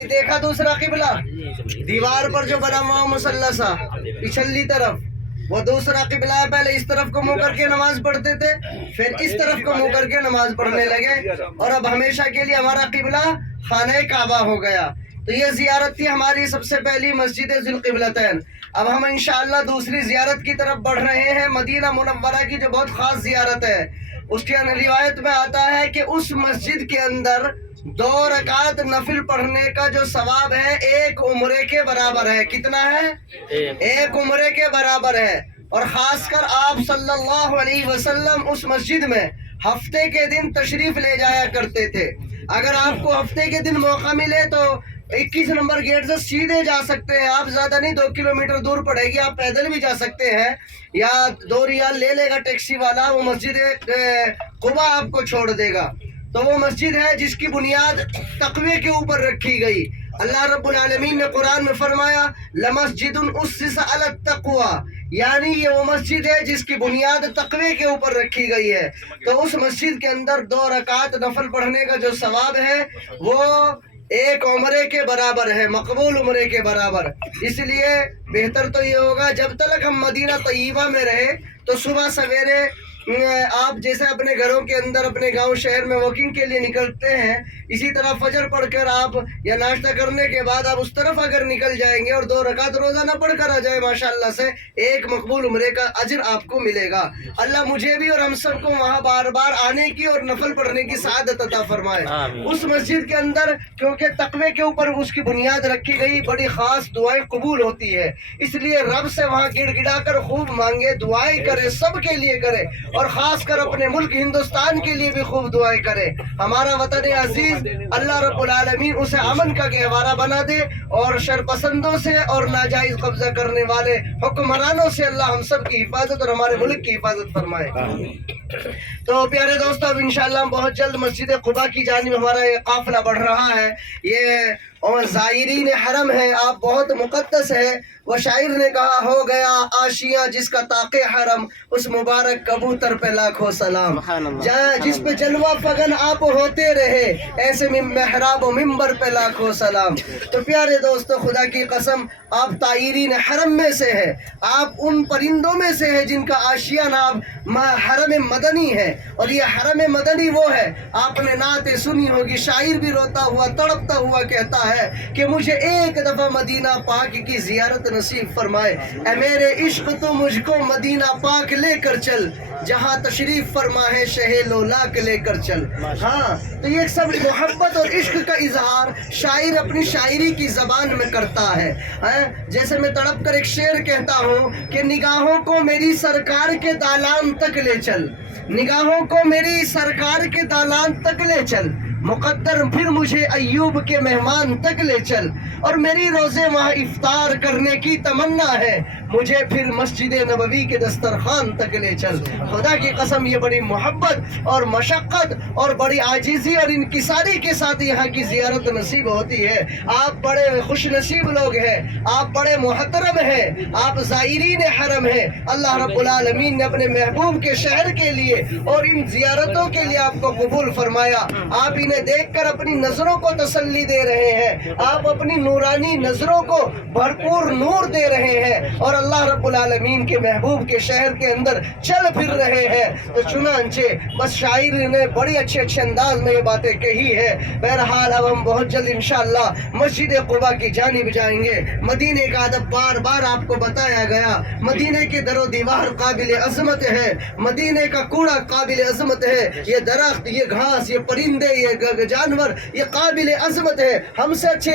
देखा दूसरा किबला, दीवार पर जो बना हुआ मुसल्ला सा पिछली तरफ, वो दूसरा किबला है। पहले इस तरफ को मुंह करके नमाज पढ़ते थे, फिर इस तरफ को मुंह करके नमाज पढ़ने लगे, और अब हमेशा के लिए हमारा किबला खाने काबा हो गया। तो ये जियारत थी हमारी सबसे पहली मस्जिद ज़ुल्क़िबलतैन। अब हम इंशाअल्लाह दूसरी जियारत की तरफ बढ़ रहे हैं, मदीना मुनव्वरा की जो बहुत खास जियारत है। उसके रिवायत में आता है कि उस मस्जिद के अंदर 2 रकात नफिल पढ़ने का जो सवाब है एक उम्रे के बराबर है। कितना है? एक उम्रे के बराबर है। और खासकर आप सल्लल्लाहु अलैहि वसल्लम उस मस्जिद में हफ्ते के दिन तशरीफ ले जाया करते थे। अगर आपको हफ्ते के दिन मौका मिले तो 21 नंबर गेट से सीधे जा सकते हैं आप, ज्यादा नहीं 2 किलोमीटर दूर पड़ेगी, आप पैदल भी जा सकते हैं, या 2 रियाल ले लेगा टैक्सी वाला, वो मस्जिद कुबा आपको छोड़ देगा। तो वो मस्जिद है जिसकी बुनियाद तक़वे के ऊपर रखी गई। अल्लाह रब्बुल आलमीन ने कुरान में फरमाया लमस्जिदुन उस्सिसा अला तक़वा, यानी ये वो मस्जिद है जिसकी बुनियाद तक़वे के ऊपर रखी गई है। तो उस मस्जिद के अंदर 2 रकात नफल पढ़ने का जो सवाब है वो एक उम्रे के बराबर है, मकबूल उम्रे के बराबर। इसलिए बेहतर तो ये होगा जब तक हम मदीना तय्यबा में रहे तो सुबह सवेरे आप जैसे अपने घरों के अंदर अपने गांव शहर में वॉकिंग के लिए निकलते हैं, इसी तरह फजर पढ़कर आप या नाश्ता करने के बाद आप उस तरफ अगर निकल जाएंगे और 2 रकात रोजाना पढ़कर आ जाए, माशाअल्लाह से एक मकबूल उम्रे का अजर आपको मिलेगा। अल्लाह मुझे भी और हम सबको वहाँ बार बार आने की और नफल पढ़ने की सआदत अता फरमाए। उस मस्जिद के अंदर क्योंकि तकवे के ऊपर उसकी बुनियाद रखी गई, बड़ी खास दुआएं कबूल होती है। इसलिए रब से वहाँ गिड़गिड़ा कर खूब मांगे, दुआएं करे, सबके लिए करे, और खास कर अपने मुल्क हिंदुस्तान के लिए भी खूब दुआएं करें। हमारा वतन अजीज अल्लाह रब्बुल आलमीन उसे अमन का गहवारा बना दे, और शरपसंदों से और नाजायज कब्जा करने वाले हुक्मरानों से अल्लाह हम सब की हिफाजत और हमारे मुल्क की हिफाजत फरमाए। तो प्यारे दोस्तों, अब इंशाअल्लाह बहुत जल्द मस्जिद कुबा की जानिब हमारा ये काफिला बढ़ रहा है। ये और ज़ायरीन हरम है, आप बहुत मुक़द्दस है। वो शायर ने कहा हो गया आशियाँ जिसका ताक़े हरम, उस मुबारक कबूतर पे लाखों सलाम। जिस पे जलवा फगन आप होते रहे, ऐसे मेहराब मिंबर पे लाखों सलाम। तो प्यारे दोस्तों, खुदा की कसम आप तायरीन हरम में से है, आप उन परिंदों में से है जिनका आशिया नाम हरम मदनी है। और ये हरम मदनी वो है, आपने नाते सुनी होगी, शायर भी रोता हुआ तड़पता हुआ कहता है कि मुझे एक दफा मदीना पाक की जियारत नसीब फरमाए। ऐ मेरे इश्क तो मुझको मदीना पाक लेकर चल, जहाँ तशरीफ फरमा है शहे लोलाक लेकर चल। हाँ, तो ये सब मोहब्बत और इश्क का इजहार शायर अपनी शायरी की जबान में करता है। जैसे मैं तड़प कर एक शेर कहता हूँ कि निगाहों को मेरी सरकार के दालान तक ले चल, निगाहों को मेरी सरकार के दालान तक ले चल, मुकद्दर फिर मुझे अय्यूब के मेहमान तक ले चल, और मेरी रोज़े वहाँ इफ्तार करने की तमन्ना है, मुझे फिर मस्जिद नबवी के दस्तरखान तक ले चल। खुदा की कसम ये बड़ी मोहब्बत और मशक्क़त और बड़ी आजिज़ी और इनकिसारी के साथ यहाँ की ज़ियारत नसीब होती है। आप बड़े खुश नसीब लोग हैं, आप बड़े मुहतरम हैं, आप ज़ायरीन हरम हैं। अल्लाह रब्बुल आलमीन ने अपने महबूब के शहर के लिए और इन ज़ियारतों के लिए आपको कबूल फरमाया। आप इन्हें देखकर अपनी नज़रों को तसल्ली दे रहे हैं, आप अपनी नूरानी नज़रों को भरपूर नूर दे रहे हैं, और अल्लाह रब्बुल आलमीन के महबूब के शहर के अंदर चल फिर रहे हैं। तो चुनांचे बस शायर ने बड़ी अच्छे अंदाज में ये बातें कही है। बहरहाल अब हम बहुत जल्द इंशाअल्लाह मस्जिद कुबा की जानिब जाएंगे। मदीने का अदब बार बार आपको बताया गया, मदीने के दरो दीवार काबिल अजमत है, मदीने का कूड़ा काबिल अजमत है, ये दरख्त, ये घास, ये परिंदे, ये जानवर, ये काबिल अजमत है। हमसे अच्छे